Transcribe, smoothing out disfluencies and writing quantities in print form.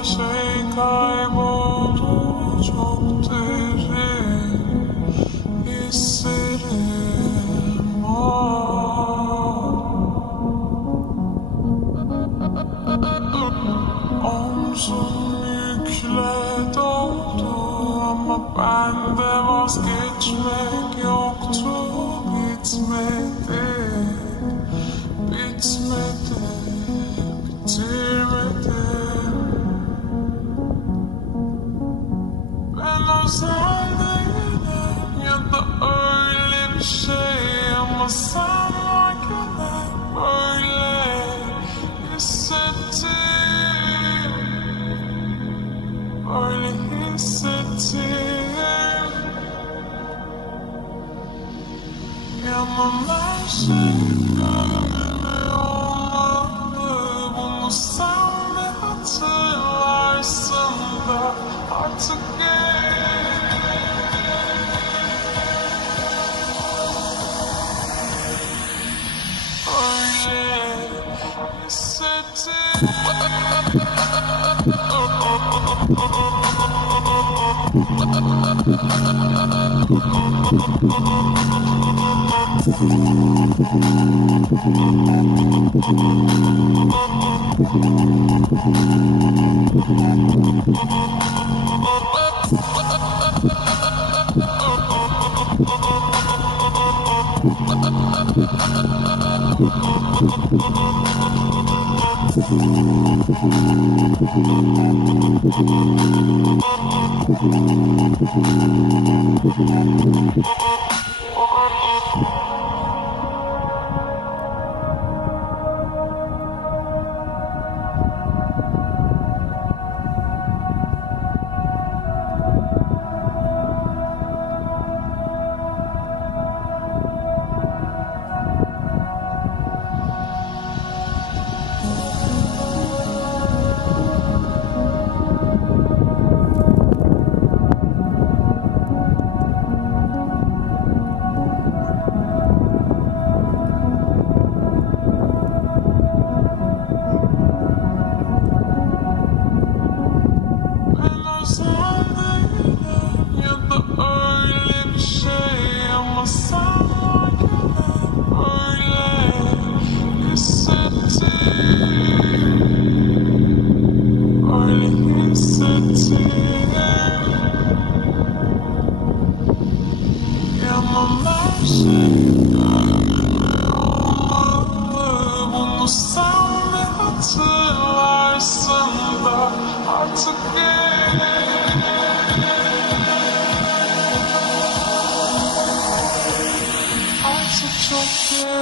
her şey kayboldu çok derin hislerim Omzum yükle doldu ama bende vazgeçmek yoktu. Bitmedi, bitmedi, bitirmedi. Ben özel değilim ya da öyle bir şey ama sen varken hep böyle hissettim. Öyle hissettim. Yalan her şey gönlüme olmalı. Bunu sen de hatırlarsın da artık öyle hissettim. Bunu sen de hatırlarsın da artık çok geç.